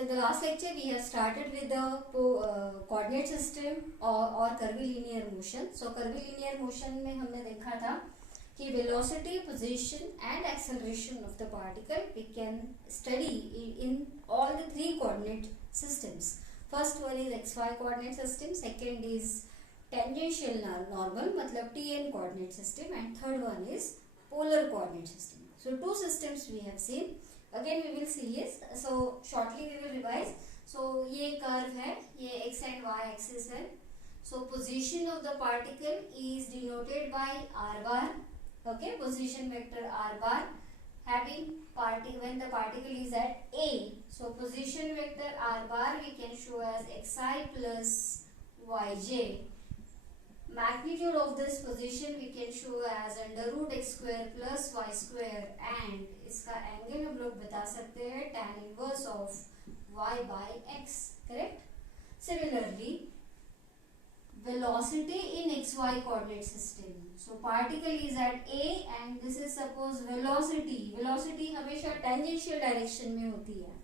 So in the last lecture we have started with the coordinate system or curvilinear motion. So curvilinear motion में हमने देखा था कि velocity, position and acceleration of the particle we can study in all the three coordinate systems. First one is xy coordinate system, second is tangential normal मतलब TN coordinate system, and third one is polar coordinate system. So two systems we have seen. Again we will see this. So shortly we will revise. So ये curve है, ये x and y axis है. So position of the particle is denoted by r bar. Okay, position vector r bar having when the particle is at A. So position vector r bar we can show as xi plus yj. Magnitude of this position we can show as under root x square plus y square, and इसका angle हम लोग बता सकते हैं tan inverse of y by x. Correct? Similarly, velocity in xy coordinate system. So particle is at A and this is suppose velocity. Velocity हमेशा tangential direction में होती है.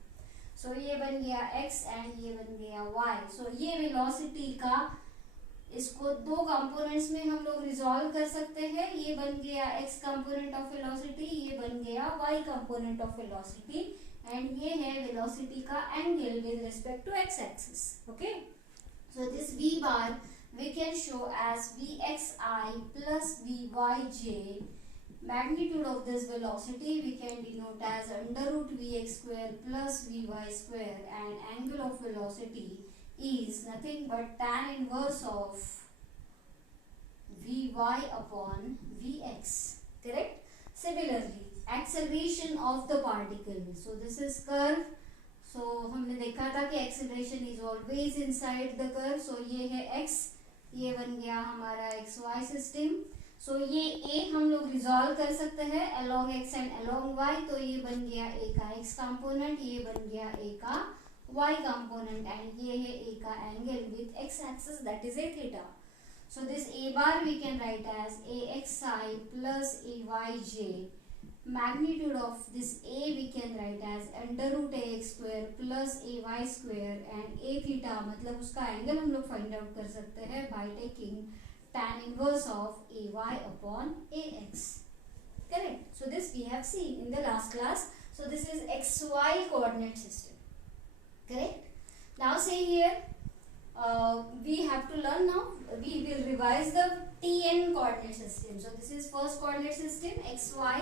So ये बन गया x and ये बन गया y. So ये velocity का इसको दो कंपोनेंट्स में हम लोग रिजॉल्व कर सकते हैं. ये बन गया x कंपोनेंट ऑफ वेलोसिटी, ये बन गया y component of velocity, and ये है वेलोसिटी का angle with respect to x axis. Okay, so this v bar we can show as vxi plus vyj. Magnitude of this velocity we can denote as under root vx square plus vy square, and angle of velocity is nothing but tan inverse of vy upon vx. Correct? Similarly, acceleration of the particle. So this is curve. So हमने देखा था कि acceleration is always inside the curve. So ये है x, ये बन गया हमारा xy system. So ये a हम लोग resolve कर सकते हैं along x and along y. तो ये बन गया a का x component, ये बन गया a का y component, and ये है a का angle with x axis, that is a theta. So this a bar we can write as axi plus ayj. Magnitude of this a we can write as under root ax square plus ay square, and a theta मतलब उसका angle हम लोग find out कर सकते हैं by taking tan inverse of ay upon ax. Correct? So this we have seen in the last class. So this is xy coordinate system. Correct? Now say here we have to learn now. We will revise the TN coordinate system. So this is first coordinate system xy.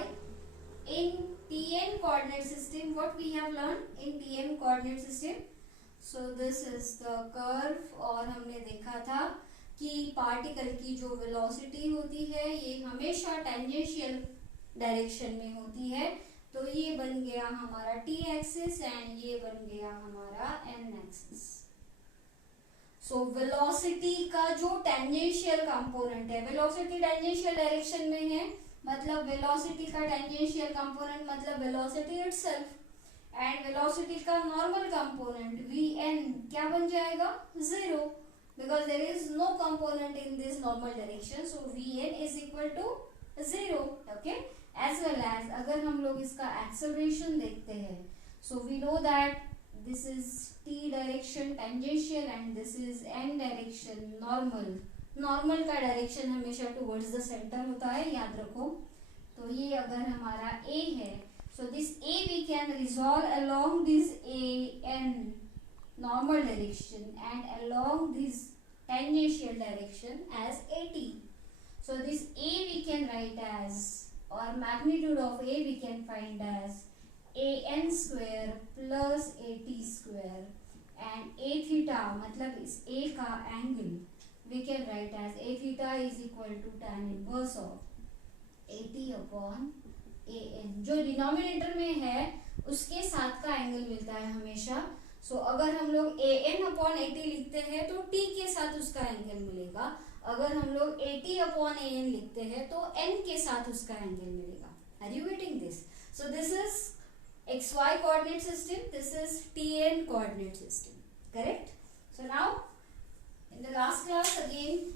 In TN coordinate system, what we have learned in TN coordinate system? So this is the curve, और हमने देखा था कि particle की जो velocity होती है ये हमेशा टेंजेंशियल डायरेक्शन में होती है. तो ये बन गया हमारा t एक्सिस एंड ये बन गया हमारा n एक्सिस. सो वेलोसिटी का जो टेंजेंशियल कंपोनेंट है, वेलोसिटी टेंजेंशियल डायरेक्शन में है मतलब वेलोसिटी का टेंजेंशियल कंपोनेंट मतलब वेलोसिटी इटसेल्फ, एंड वेलोसिटी का नॉर्मल कंपोनेंट vn क्या बन जाएगा? 0, because there is no component in this normal direction. So vn is equal to 0. Okay, as well as अगर हम लोग इसका acceleration देखते हैं, so we know that this is t direction tangential and this is n direction normal. Normal का direction हमेशा towards the center होता है, याद रखो. तो ये अगर हमारा a है, so this a we can resolve along this a n normal direction and along this tangential direction as at. So this a we can write as, or magnitude of a we can find as an square plus at square, and a theta मतलब इस a का angle we can write as a theta is equal to tan inverse of at upon an. जो denominator में है उसके साथ का angle मिलता है हमेशा. सो अगर हम लोग an अपॉन at लिखते हैं तो t के साथ उसका एंगल मिलेगा. अगर हम लोग at अपॉन an लिखते हैं तो n के साथ उसका एंगल मिलेगा. Are you getting this? So this is xy coordinate system, this is TN coordinate system. Correct? So now in the last class again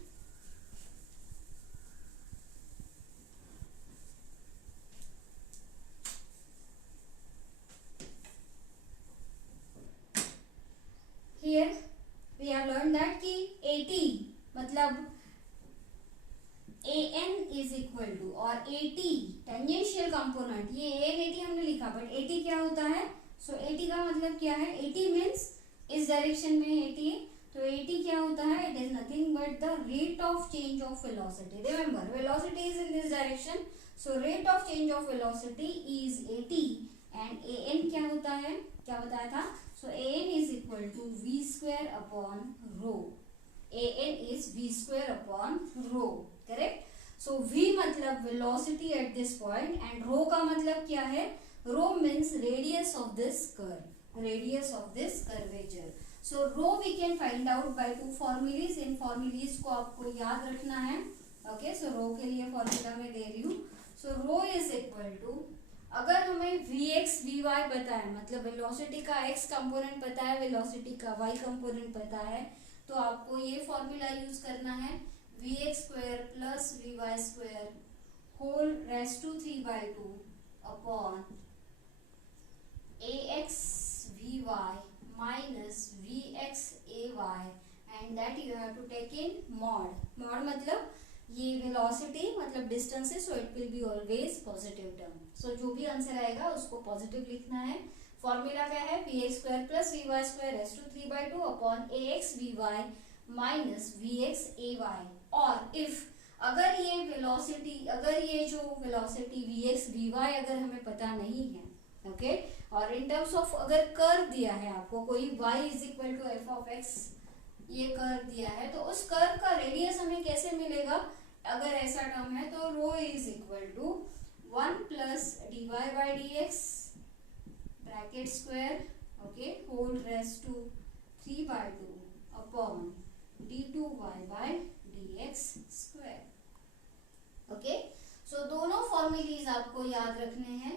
सो 80 का मतलब क्या है, 80 मीन्स इस डायरेक्शन में 80 है, तो 80 क्या होता है, it is nothing but the rate of change of velocity. Remember velocity is in this direction, so rate of change of velocity is 80 and an क्या होता है, क्या बताया था, so an is equal to v square upon rho. an is v square upon rho, correct. So v मतलब velocity at this point and rho का मतलब क्या है, rho means radius of this curve, radius of this curvature. So rho we can find out by two formulae. इन formulae को आपको याद रखना है. ओके, सो रो के लिए फॉर्मूला मैं दे रही हूँ. सो रो इज इक्वल टू, अगर हमें vx vy पता है, मतलब वेलोसिटी का x कंपोनेंट पता है, वेलोसिटी का y कंपोनेंट पता है, तो आपको ये फॉर्मूला यूज करना है, vx square plus vy square whole raised to 3/2 upon ax vy minus vx ay and that you have to take in mod. mod मतलब ये वेलोसिटी मतलब डिस्टेंस है, so it will be always positive term. सो जो भी answer आएगा उसको positive लिखना है. फॉर्मूला क्या है, V X square plus V Y square raise to 3/2 upon A X V Y minus V X A Y. और इफ अगर ये वेलोसिटी, अगर ये जो velocity V X V Y अगर हमें पता नहीं है, ओके, और इन टर्म्स ऑफ अगर कर्व दिया है आपको कोई y is equal to F of X, ये कर्व दिया है, तो उस कर्व का रेडियस हमें कैसे मिलेगा, अगर ऐसा टर्म है तो rho is equal to 1 plus D Y by D X bracket square, okay, whole raise to 3/2 upon d2y by dx square. Okay, so दोनों फॉर्मूलीज आपको याद रखने हैं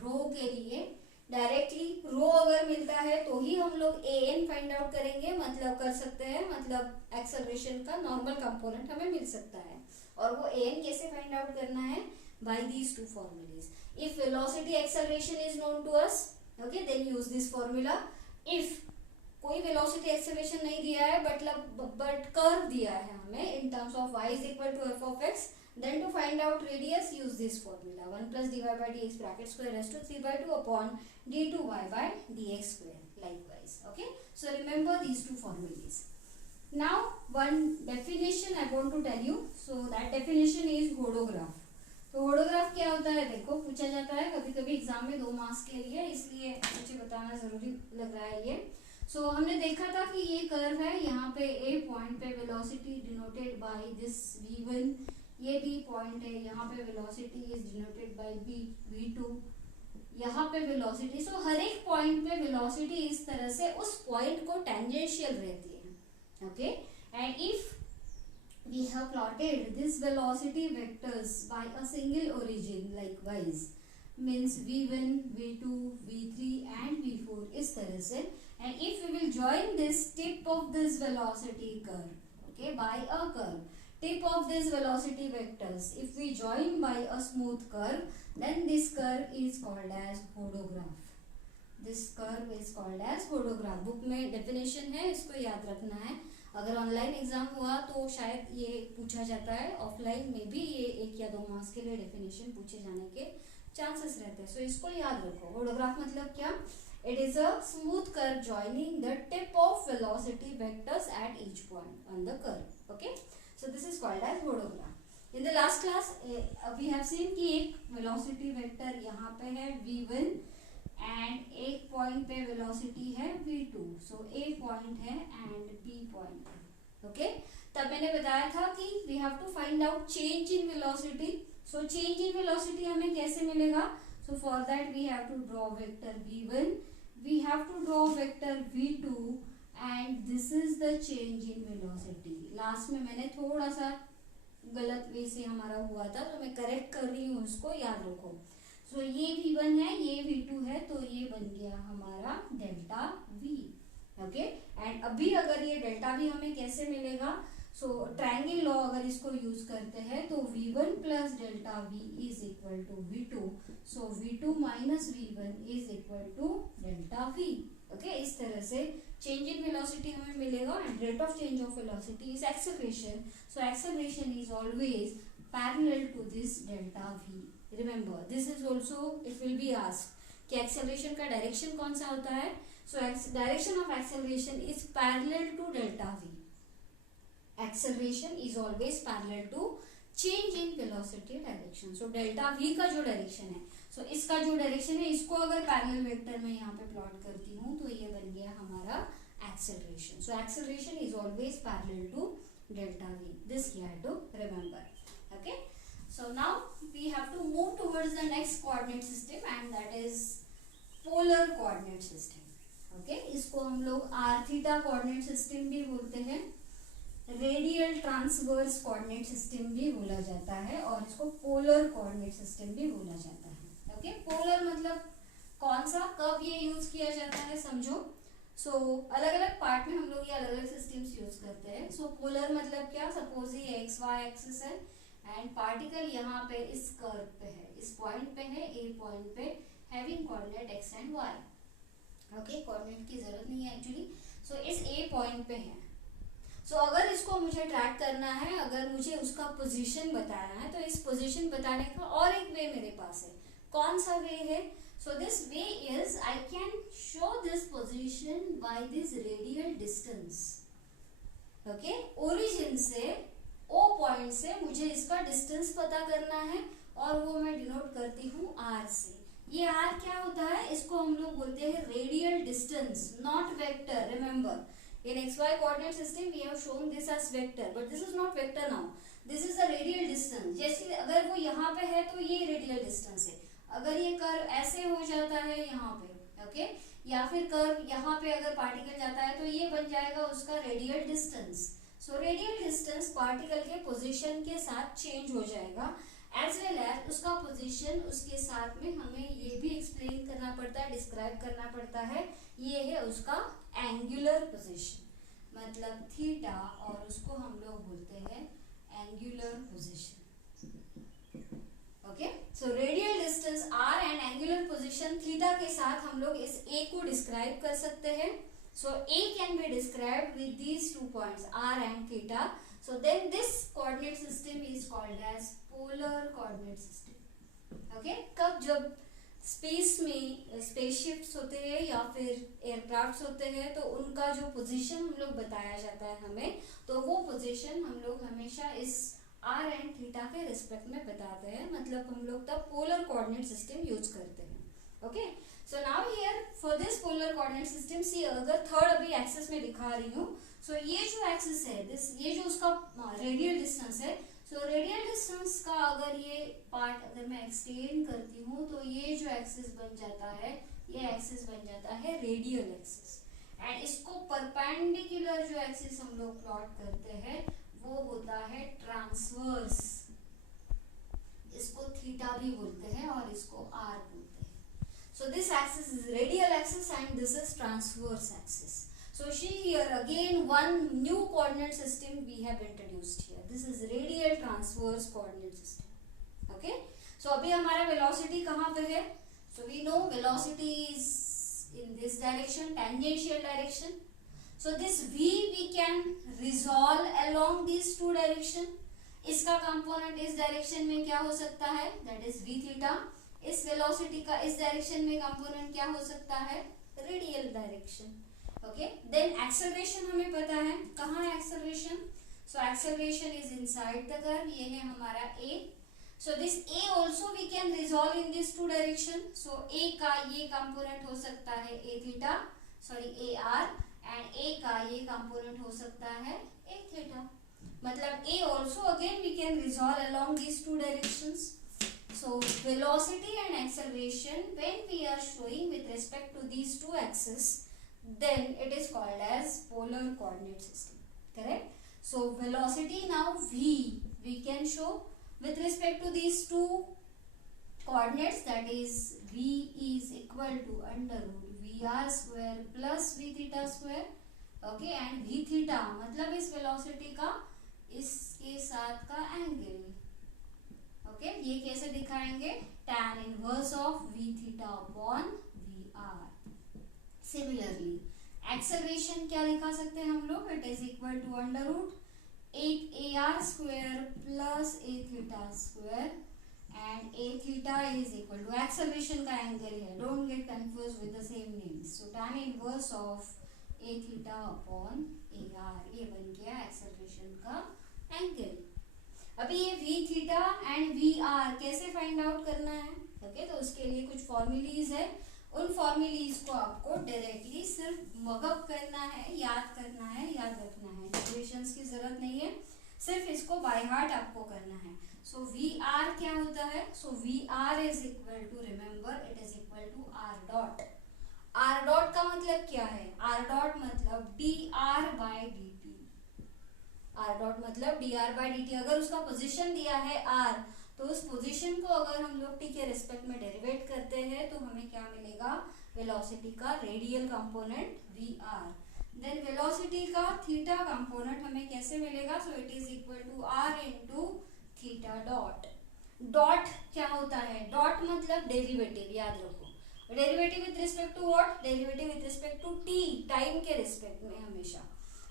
रो के लिए. डायरेक्टली रो अगर मिलता है तो ही हम लोग an फाइंड आउट करेंगे, मतलब कर सकते हैं, मतलब एक्सेलरेशन का नॉर्मल कंपोनेंट हमें मिल सकता है. और वो an कैसे फाइंड आउट करना है, by these two formulae. If velocity acceleration is known to us, okay, then use this formula. If कोई वेलोसिटी एक्सेलरेशन नहीं दिया है बट कर्व दिया है हमें in terms of y is equal to F of X, then to find out radius use this formula 1 plus dy by dx bracket square raised to 3/2 upon d2y by dx square likewise. Okay, so remember these two formulas. Now one definition I want to tell you, so that definition is hodograph. तो hodograph क्या होता है, देखो पूछा जाता है कभी कभी एग्जाम में 2 मार्क्स के लिए, इसलिए मुझे बताना जरूरी लग रहा है ये. सो हमने देखा था कि ये कर्व है, यहाँ पे a पॉइंट पे velocity denoted by this v1, ये भी पॉइंट है, यहाँ पे velocity is denoted by v2, यहाँ पे वेलोसिटी. सो हर एक पॉइंट पे वेलोसिटी इस तरह से उस पॉइंट को टेंजेंशियल रहती है. Okay, and if we have plotted this velocity vectors by a single origin likewise, means v1 v2 v3 and v4 इस तरह से, and if we will join this tip of this velocity curve, okay, by a curve, tip of this velocity vectors, if we join by a smooth curve, then this curve is called as hodograph. This curve is called as hodograph. Book में definition है, इसको याद रखना है. अगर online exam हुआ तो शायद ये पूछा जाता है, ऑफलाइन में भी ये 1 या 2 मार्क्स के लिए डेफिनेशन पूछे जाने के चांसेस रहते हैं. सो इसको याद रखो. hodograph मतलब क्या, it is a smooth curve joining the tip of velocity vectors at each point on the curve. Okay, so this is called as hodograph. In the last class we have seen कि एक velocity vector यहाँ पे है v1 and एक point पे velocity है v2. so a point है and b point है. okay, तब मैंने बताया था कि we have to find out change in velocity. so change in velocity हमें कैसे मिलेगा, so for that we have to draw vector v1, we have to draw vector v2 and this is the change in velocity. Last में मैंने थोड़ा सा गलत वे से हमारा हुआ था, तो मैं करेक्ट कर रही हूँ, उसको याद रखो. सो ये v1 है, ये v2 है, तो ये बन गया हमारा डेल्टा v. ओके, एंड अभी अगर ये डेल्टा v हमें कैसे मिलेगा, सो ट्रायंगल लॉ अगर इसको यूज करते हैं तो v1 plus delta v is equal to v2, so v2 minus v1 is equal to delta v. Okay, इस तरह से चेंज इन वेलोसिटी हमें मिलेगा and rate of change of velocity is acceleration. So acceleration is always parallel to this delta v. Remember, this is also, it will be asked कि acceleration का direction कौन सा होता है. So direction of acceleration is parallel to delta v. Acceleration is always parallel to change in velocity direction. So delta v का जो direction है, सो इसका जो डायरेक्शन है इसको अगर पैरेलल वेक्टर में यहाँ पे प्लॉट करती हूँ तो ये बन गया हमारा acceleration. So acceleration is always parallel to delta v. This you have to remember. Okay. So now we have to move towards the next coordinate system, and that is polar coordinate system. Okay. इसको हम लोग r theta coordinate system भी बोलते हैं, radial transverse coordinate system भी बोला जाता है, और इसको पोलर कोऑर्डिनेट सिस्टम भी बोला जाता है. ओके. पोलर मतलब कौन सा, कब ये यूज किया जाता है समझो. सो अलग अलग पार्ट में हम लोग ये अलग अलग सिस्टम्स यूज करते हैं. सो पोलर मतलब क्या, सपोज ये एक्स वाई एक्सिस है एंड पार्टिकल यहाँ पे इस कर्व पे है, इस पॉइंट पे है, ए पॉइंट पे, having coordinate x and y. Okay. Coordinate की जरूरत नहीं है एक्चुअली. सो इस ए पॉइंट पे है. सो अगर इसको मुझे ट्रैक करना है, अगर मुझे उसका पोजीशन बताना है, तो इस पोजीशन बताने का और एक वे मेरे पास है. कौन सा वे है? So this way is I can show this position by this radial distance. Okay, origin से O point से मुझे इसका डिस्टेंस पता करना है, और वो मैं डिनोट करती हूँ R से. ये R क्या होता है, इसको हम लोग बोलते हैं radial distance, not vector. Remember, in xy coordinate system we have shown this as vector, but this is not vector now. This is a radial distance. जैसे अगर वो यहाँ पे है तो ये रेडियल डिस्टेंस है. अगर ये कर्व ऐसे हो जाता है यहाँ पे, ओके, या फिर कर्व यहाँ पे अगर पार्टिकल जाता है तो ये बन जाएगा उसका radial distance. So radial distance particle के पोजीशन के साथ चेंज हो जाएगा, एज वेल एज उसका पोजीशन उसके साथ में हमें ये भी एक्सप्लेन करना पड़ता है, डिस्क्राइब करना पड़ता है. ये है उसका एंगुलर पोजीशन, मतलब थीटा, और उसको हम लोग बोलते हैं angular position. Okay. So radial distance r and angular position theta के साथ हम लोग इस a को डिस्क्राइब कर सकते हैं. So a can be described with these two points r and theta. So then this coordinate system is called as polar coordinate system. Okay. कब, जब स्पेस में स्पेसशिप्स होते हैं या फिर एयरक्राफ्ट्स होते हैं तो उनका जो पोजीशन हम लोग बताया जाता है हमें, तो वो पोजीशन हम लोग हमेशा इस r एंड थीटा के रिस्पेक्ट में बताते हैं, मतलब हम लोग तब पोलर कोऑर्डिनेट सिस्टम यूज करते हैं. Okay. So now here for this polar coordinate system, see अगर थर्ड अभी एक्सिस में दिखा रही हूँ, सो ये जो एक्सिस है, दिस, ये जो उसका रेडियल डिस्टेंस है, सो रेडियल डिस्टेंस का अगर ये पार्ट अगर मैं एक्सटेंड करती हूँ तो ये जो एक्सिस बन जाता है, ये एक्सिस बन जाता है रेडियल एक्सिस. एंड इसको परपेंडिकुलर जो एक्सिस हम लोग प्लॉट करते हैं वो होता है ट्रांसवर्स. इसको थीटा भी बोलते हैं और इसको r बोलते हैं. So this axis is radial axis and this is transverse axis. So see here again one new coordinate system we have introduced here. This is radial transverse coordinate system. Okay. So अभी हमारा velocity कहाँ पे है? So we know velocity is in this direction, tangential direction. So this v we can resolve along these two direction. इसका component इस direction में क्या हो सकता है, that is v theta. इस वेलोसिटी का इस डायरेक्शन में कंपोनेंट क्या हो सकता है, radial direction. Okay. Then acceleration हमें पता है, कहाँ है acceleration? So acceleration is inside the curve. ये है हमारा a. So this a also we can resolve in these two direction. So a का ये कंपोनेंट हो सकता है a theta, sorry a r, and a का ये कंपोनेंट हो सकता है a theta. मतलब a also again we can resolve along these two directions. So velocity and acceleration when we are showing with respect to these two axes, then it is called as polar coordinate system. Correct? So velocity now v we can show with respect to these two coordinates, that is v is equal to under root vr square plus v theta square. Okay. And v theta मतलब इस velocity का इसके साथ का angle. Okay. ये कैसे दिखाएंगे, tan inverse of v theta upon vr. Similarly acceleration क्या दिखा सकते हैं हम लोग, it is equal to under root 8 ar square plus a theta square, and a theta is equal to acceleration का एंगल है, don't get confused with the same names. So tan inverse of a theta upon ar, ये बन गया acceleration का angle. अभी ये v theta and v r कैसे find out करना है? ओके, तो उसके लिए कुछ फॉर्मूलीज है, उन फॉर्मूलीज को आपको डायरेक्टली सिर्फ मगअप करना है, याद करना है, याद रखना है, डेरिवेशंस की जरूरत नहीं है, सिर्फ इसको बाय हार्ट आपको करना है. सो वी आर क्या होता है? So V R is equal to, remember it is equal to R dot. R dot का मतलब क्या है? आर डॉट मतलब D R by D T. R dot मतलब D R by D T. अगर उसका पोजीशन दिया है आर, तो उस पोजीशन को अगर हम लोग टी के रिस्पेक्ट में डेरिवेट करते हैं तो हमें क्या मिलेगा? वेलोसिटी का radial component v r. Then velocity का थीटा कंपोनेंट हमें कैसे मिलेगा? So it is equal to r into theta dot. Dot क्या होता है? डॉट मतलब डेरिवेटिव, याद रखो. Derivative with respect to what? Derivative with respect to t, time के रिस्पेक्ट में हमेशा.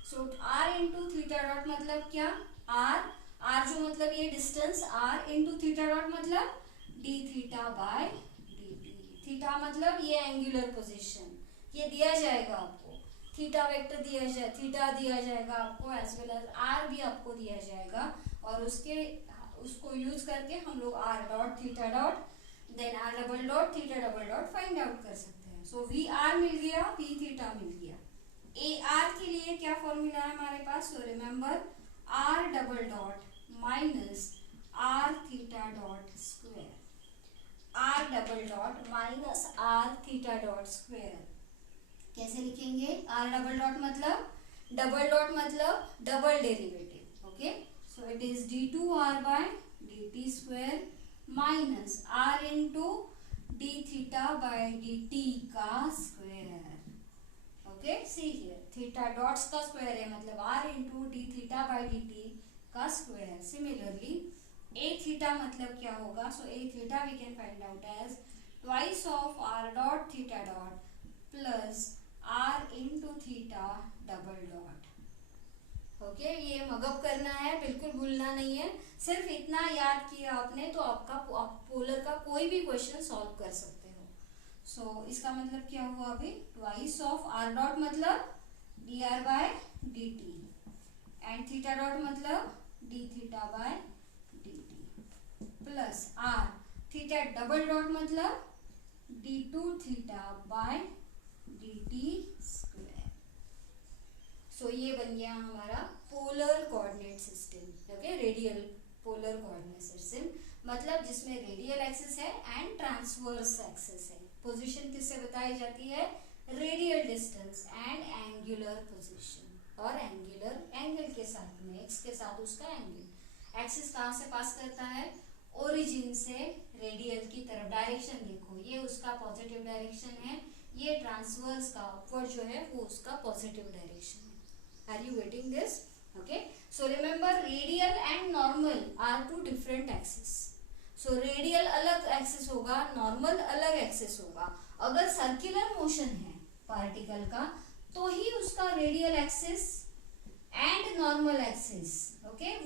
So r into theta dot मतलब क्या? आर. आर जो मतलब ये distance, r into theta dot मतलब D theta by D T. Theta मतलब ये एंगुलर पोजीशन, ये दिया जाएगा आपको. थीटा वेक्टर दिया जाए, थीटा दिया जाएगा आपको, एज वेल एज आर भी आपको दिया जाएगा, और उसको यूज करके हम लोग r dot theta dot then r double dot theta double dot find out कर सकते हैं. सो वी आर मिल गया, वी थीटा मिल गया. ए आर के लिए क्या फॉर्मूला है हमारे पास? So remember R double dot minus R theta dot square. R double dot minus R theta dot square कैसे लिखेंगे? आर डबल डॉट मतलब double derivative. Okay, so it is D two R by D T square minus R into D theta by D T का square. Okay, see here theta dots का square है, मतलब R into D theta by D T का square. Similarly A theta मतलब क्या होगा? So A theta we can find out as twice of R dot theta dot plus R into theta double dot. Okay, ये mug up करना है, बिल्कुल भूलना नहीं है. सिर्फ इतना याद किया आपने तो आप पोलर का कोई भी क्वेश्चन सॉल्व कर सकते हो. सो इसका मतलब क्या हुआ? अभी ट्वाइस ऑफ आर डॉट मतलब D R by D T and theta dot मतलब D theta by D T plus R theta double dot मतलब D two theta by D T square. So ये बन गया हमारा polar coordinate system. Okay, radial polar coordinate system मतलब जिसमें radial axis है and transverse axis है. Position किससे बताई जाती है? Radial distance and angular position और एंगुलर एंगल के साथ में, एक्स के साथ उसका एंगल. एक्सिस कहाँ से पास करता है? ओरिजिन से रेडियल की तरफ. डायरेक्शन देखो, ये उसका पॉजिटिव डायरेक्शन है, ये ट्रांसवर्स का अपवर्ड जो है वो उसका पॉजिटिव डायरेक्शन है. Are you getting this? Okay, so remember radial and normal are two different axis. So radial अलग एक्सिस होगा, नॉर्मल अलग एक्सिस होगा. अगर सर्कुलर मोशन है पार्टिकल का तो ही उसका radial axis and normal axis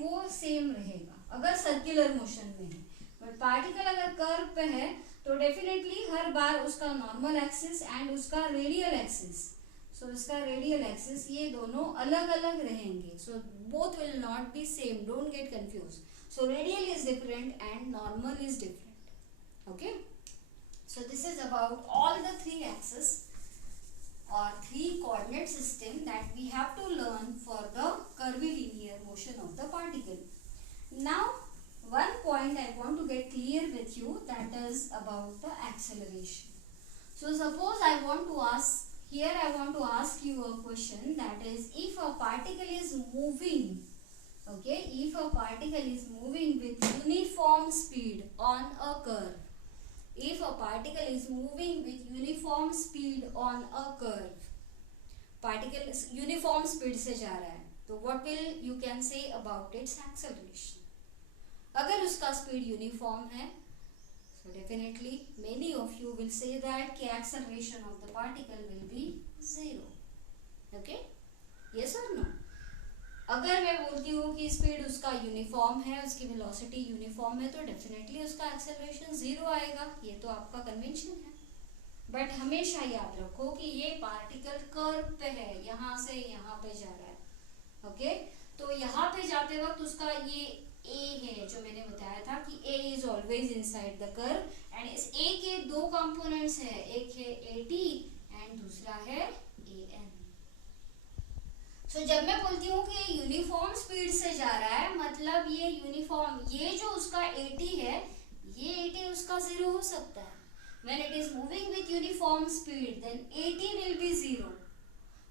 वो सेम रहेगा अगर सर्कुलर मोशन में है. बट पार्टिकल अगर कर्व पे है तो डेफिनेटली हर बार उसका नॉर्मल एक्सिस एंड उसका रेडियल एक्सिस, सो इसका रेडियल एक्सिस ये दोनों अलग अलग रहेंगे. So both will not B same, don't get confuse. So radial is different and normal is different. Okay, so this is about all the three axes or three coordinate system that we have to learn for the curvilinear motion of the particle. Now one point I want to get clear with you, that is about the acceleration. So suppose I want to ask you a question, that is if a particle is moving, if a particle is moving with uniform speed on a curve, if a particle is moving with uniform speed on a curve, particle uniform speed से जा रहा है, तो what will you can say about its acceleration? अगर उसका speed uniform है, so definitely many of you will say that कि acceleration of the particle will be 0. Okay, yes or no? अगर मैं बोलती हूँ कि स्पीड उसका यूनिफॉर्म है, उसकी वेलोसिटी यूनिफॉर्म है, तो डेफिनेटली उसका एक्सेलरेशन जीरो आएगा, ये तो आपका कन्वेंशन है। बट हमेशा याद रखो कि ये पार्टिकल कर्व पे है, यहाँ से यहाँ पे जा रहा है, ओके। तो यहाँ पे जाते वक्त उसका ये ए है जो मैंने बताया था कि A is always inside the curve, and इस ए के दो कंपोनेंट्स है, एक है ए टी एंड दूसरा है ए एन। सो जब मैं बोलती हूँ कि ये यूनिफॉर्म स्पीड से जा रहा है, मतलब ये यूनिफॉर्म, ये जो उसका ए टी है, ये ए टी उसका जीरो हो सकता है। When it is moving with uniform speed, then AT will be zero,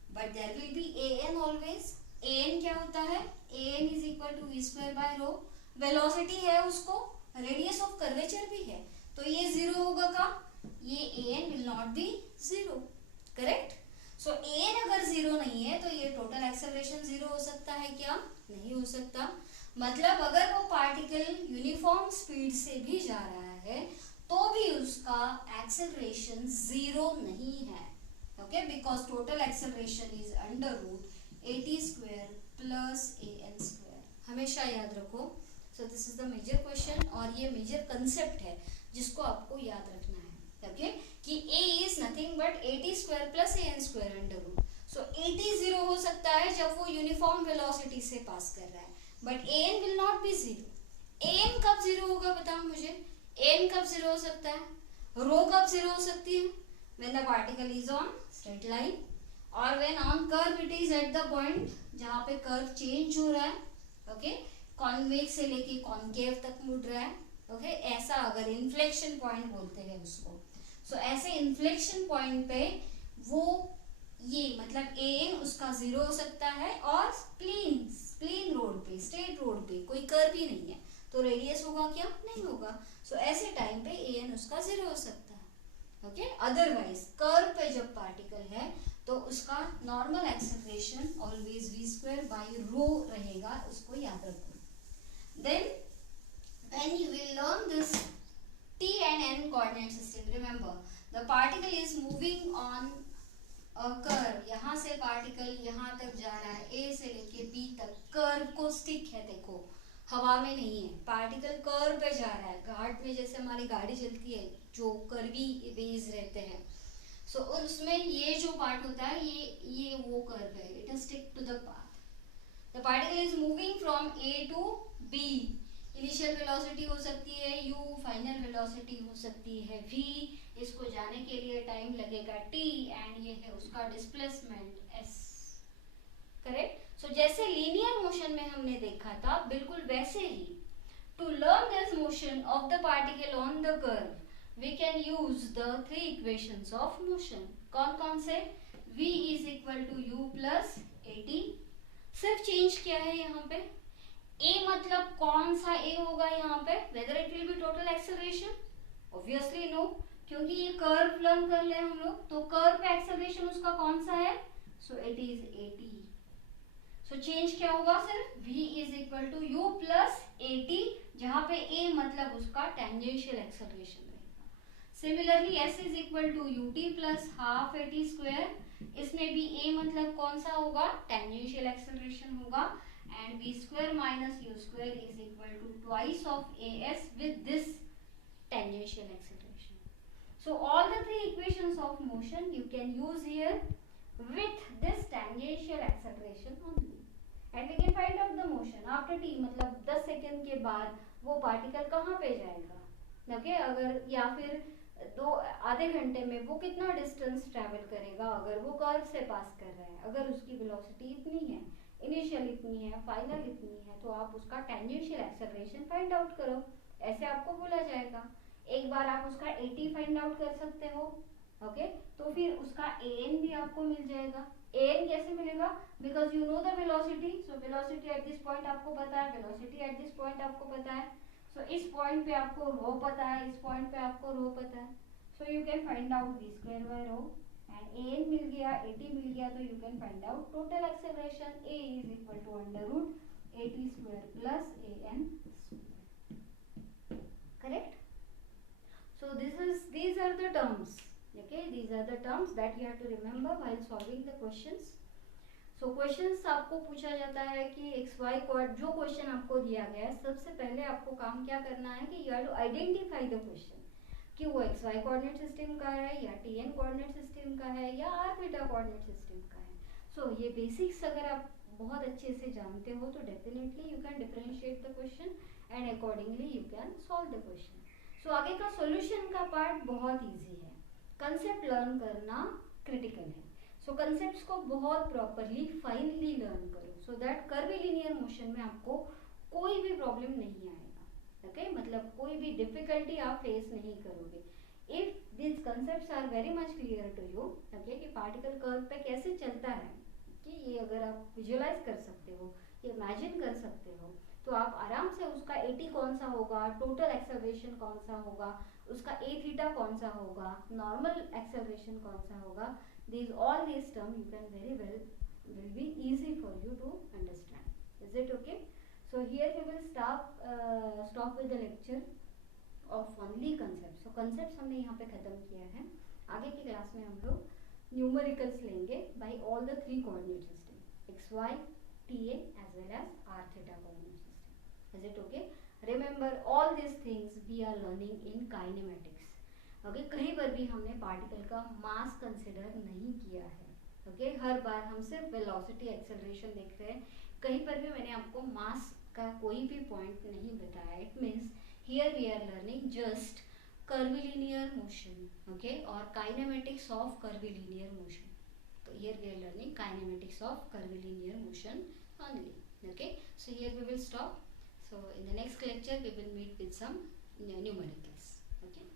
but there will be AN always. AN क्या होता है? AN is equal to V square by rho. Velocity है उसको, radius of curvature भी है, तो ये zero होगा का? ये AN will not be zero, correct? So AN अगर जीरो नहीं है तो ये टोटल एक्सेलरेशन जीरो हो सकता है क्या? नहीं हो सकता। मतलब अगर वो पार्टिकल यूनिफॉर्म स्पीड से भी जा रहा है तो भी उसका एक्सेलरेशन जीरो नहीं है, okay, because total acceleration is under root a T square plus A N square. हमेशा याद रखो। So this is the major question, और ये मेजर कंसेप्ट है जिसको आपको याद रखना है, ओके, कि A is nothing but A T square plus A N square under root. So A T zero हो सकता है जब वो यूनिफॉर्म वेलोसिटी से पास कर रहा है, but a n will not be zero. A n कब जीरो होगा बताओ मुझे? एन कब जीरो हो सकता है? रो कब जीरो हो सकती है? When the particle is on straight line, और when on curve it is at the point जहां पे कर्व चेंज हो रहा है, ओके, कॉन्वेक्स से लेके कॉन्केव तक मुड़ रहा है, ओके, ऐसा अगर इन्फ्लेक्शन पॉइंट बोलते हैं उसको। सो ऐसे इन्फ्लेक्शन पॉइंट पे वो ये मतलब ए एन उसका जीरो हो सकता है, और प्लेन रोड पे, स्ट्रेट रोड पे कोई कर्व ही नहीं है, तो रेडियस होगा क्या? नहीं होगा। सो ऐसे टाइम पे ए एन उसका जीरो हो सकता है, ओके। अदरवाइज कर्व पे जब पार्टिकल है तो उसका normal acceleration always v square by rho रहेगा, उसको याद रखो। Then when you will learn this t and n coordinate system, remember the particle is moving on a curve, यहाँ से पार्टिकल यहाँ तक जा रहा है, ए से लेके बी तक, कर्व को स्टिक है, देखो हवा में नहीं है, पार्टिकल कर्व पे जा रहा है। घाट में जैसे हमारी गाड़ी चलती है जो कर्वी वेज रहते हैं, सो उसमें ये जो पार्ट होता है ये वो कर्व है, it is stick to the path. The particle is moving from A to B, initial velocity हो सकती है u, फाइनल वेलोसिटी हो सकती है v, इसको जाने के लिए टाइम लगेगा t, एंड ये है उसका डिस्प्लेसमेंट s, करेक्ट। सो जैसे लीनियर मोशन में हमने देखा था, बिल्कुल वैसे ही to learn this motion of the particle on the curve we can use the three equations of motion. कौन कौन से? v is equal to u plus a t, सिर्फ चेंज क्या है यहाँ पे, a मतलब कौन सा a होगा यहाँ पे, whether it will be total acceleration, obviously no, क्योंकि ये कर्व लर्न कर ले हम लोग, तो कर्व पे एक्सेलरेशन उसका कौन सा है, so it is a t. So change क्या होगा, सिर्फ v is equal to u plus a t, जहां पे a मतलब उसका टेंजेंशियल एक्सेलरेशन रहेगा। Similarly s is equal to u t plus half a T square, इसमें भी a मतलब कौन सा होगा, टेंजेंशियल एक्सेलरेशन होगा, and v square minus u square is equal to twice of as with this tangential acceleration. So all the three equations of motion you can use here with this tangential acceleration only, and we can find out the motion after t, मतलब 10 second के बाद वो particle कहाँ पे जाएगा, okay, अगर या फिर आधे घंटे में वो कितना डिस्टेंस ट्रैवल करेगा अगर वो कर्व से पास कर रहा है, अगर उसकी वेलोसिटी इतनी है, इनिशियल इतनी है, फाइनल इतनी है, तो आप उसका टेंजेंशियल एक्सेलरेशन फाइंड आउट करो, ऐसे आपको बोला जाएगा। एक बार आप उसका AT फाइंड आउट कर सकते हो, ओके, तो फिर उसका an भी आपको मिल जाएगा। an कैसे मिलेगा, because you know the velocity, so velocity at this point आपको पता है, वेलोसिटी एट दिस पॉइंट आपको पता है, सो इस पॉइंट पे आपको रो पता है, इस पॉइंट पे आपको रो पता है, so you can find out v square by rho, and an मिल गया, at मिल गया, तो you can find out total acceleration, a is equal to under root at square plus an square, correct. So these are the terms, okay, these are the terms that you have to remember while solving the questions. So questions आपको पूछा जाता है कि x Y coordinate, जो question आपको दिया गया है सबसे पहले आपको काम क्या करना है कि you have to identify the question कि वो एक्स वाई कोऑर्डिनेट सिस्टम का है या टी एन कोऑर्डिनेट सिस्टम का है या आर थीटा कोऑर्डिनेट सिस्टम का है. सो ये बेसिक्स अगर आप बहुत अच्छे से जानते हो तो definitely you can differentiate the question and accordingly you can solve the question. So आगे का सॉल्यूशन का पार्ट बहुत इजी है. कंसेप्ट लर्न करना क्रिटिकल है. सो कंसेप्ट्स को बहुत प्रॉपरली फाइनली लर्न करो सो दैट कर्वीलिनियर मोशन में आपको कोई भी प्रॉब्लम नहीं आएगा. ओके मतलब कोई भी डिफिकल्टी आप फेस नहीं करोगे. If this concepts are very much clear to you, okay, कि पार्टिकल कर्व पे कैसे चलता है, कि ये अगर आप विजुअलाइज कर सकते हो, ये इमेजिन कर सकते हो, तो आप आराम से उसका एटी कौन सा होगा, टोटल एक्सेलरेशन कौन सा होगा, उसका ए थीटा कौन सा होगा, नॉर्मल एक्सेलरेशन कौन सा होगा, these all these term you can very well will be easy for you to understand. Is it okay? So here we will stop with the lecture of only concepts. So concepts हमने यहाँ पे खत्म किया है. आगे की class में हम लोग न्यूमेरिकल्स लेंगे by all the three coordinate system x y t a as well as r theta coordinate system. Is it okay? Remember all these things we are learning in kinematics. Okay कहीं पर भी हमने particle का मास consider नहीं किया है. Okay हर बार हम सिर्फ वेलोसिटी एक्सेलरेशन देख रहे हैं. कहीं पर भी मैंने आपको मास का कोई भी पॉइंट नहीं बताया. It means here we are learning just curvilinear motion, okay, और काइनेमेटिक्स ऑफ कर्वीलिनियर मोशन. तो here we are learning kinematics of curvilinear motion only. Okay, so here we will stop. So in the next lecture we will meet with some numericals. Okay.